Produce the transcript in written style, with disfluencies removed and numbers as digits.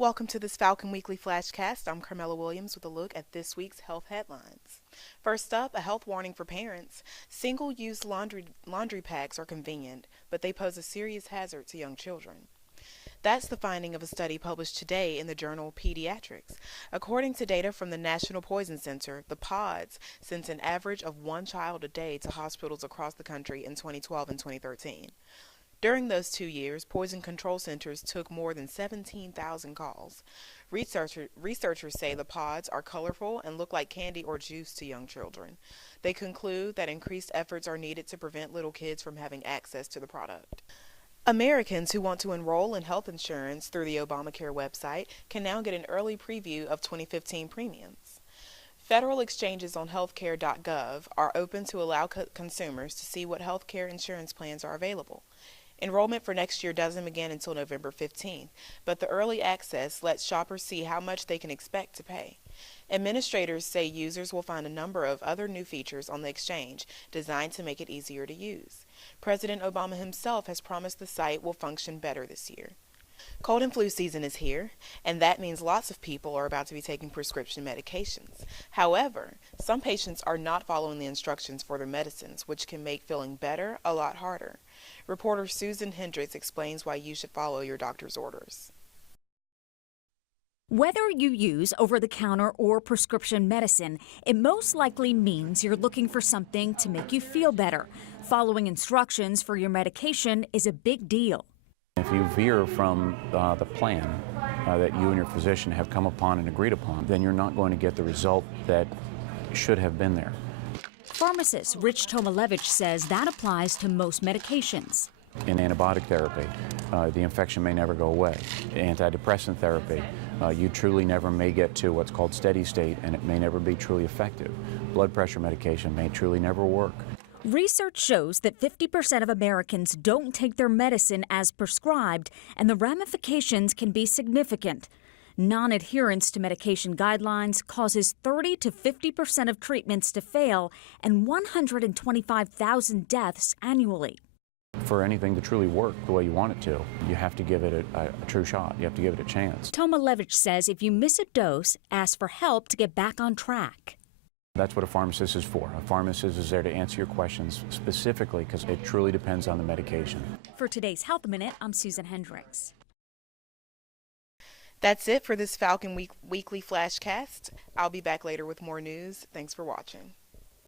Welcome to this Falcon Weekly Flashcast. I'm Carmela Williams with a look at this week's health headlines. First up, a health warning for parents. Single-use laundry packs are convenient, but they pose a serious hazard to young children. That's the finding of a study published today in the journal Pediatrics. According to data from the National Poison Center, the pods sent an average of one child a day to hospitals across the country in 2012 and 2013. During those 2 years, poison control centers took more than 17,000 calls. Researchers say the pods are colorful and look like candy or juice to young children. They conclude that increased efforts are needed to prevent little kids from having access to the product. Americans who want to enroll in health insurance through the Obamacare website can now get an early preview of 2015 premiums. Federal exchanges on healthcare.gov are open to allow consumers to see what healthcare insurance plans are available. Enrollment for next year doesn't begin until November 15th, but the early access lets shoppers see how much they can expect to pay. Administrators say users will find a number of other new features on the exchange designed to make it easier to use. President Obama himself has promised the site will function better this year. Cold and flu season is here, and that means lots of people are about to be taking prescription medications. However, some patients are not following the instructions for their medicines, which can make feeling better a lot harder. Reporter Susan Hendricks explains why you should follow your doctor's orders. Whether you use over-the-counter or prescription medicine, it most likely means you're looking for something to make you feel better. Following instructions for your medication is a big deal. If you veer from the plan that you and your physician have come upon and agreed upon, then you're not going to get the result that should have been there. Pharmacist Rich Tomalevich says that applies to most medications. In antibiotic therapy, the infection may never go away. Antidepressant therapy, you truly never may get to what's called steady state, and it may never be truly effective. Blood pressure medication may truly never work. Research shows that 50% of Americans don't take their medicine as prescribed, and the ramifications can be significant. Non-adherence to medication guidelines causes 30 to 50% of treatments to fail and 125,000 deaths annually. For anything to truly work the way you want it to, you have to give it a true shot. You have to give it a chance. Tomalevich says if you miss a dose, ask for help to get back on track. That's what a pharmacist is for. A pharmacist is there to answer your questions specifically because it truly depends on the medication. For today's Health Minute, I'm Susan Hendricks. That's it for this Falcon Weekly Flashcast. I'll be back later with more news. Thanks for watching.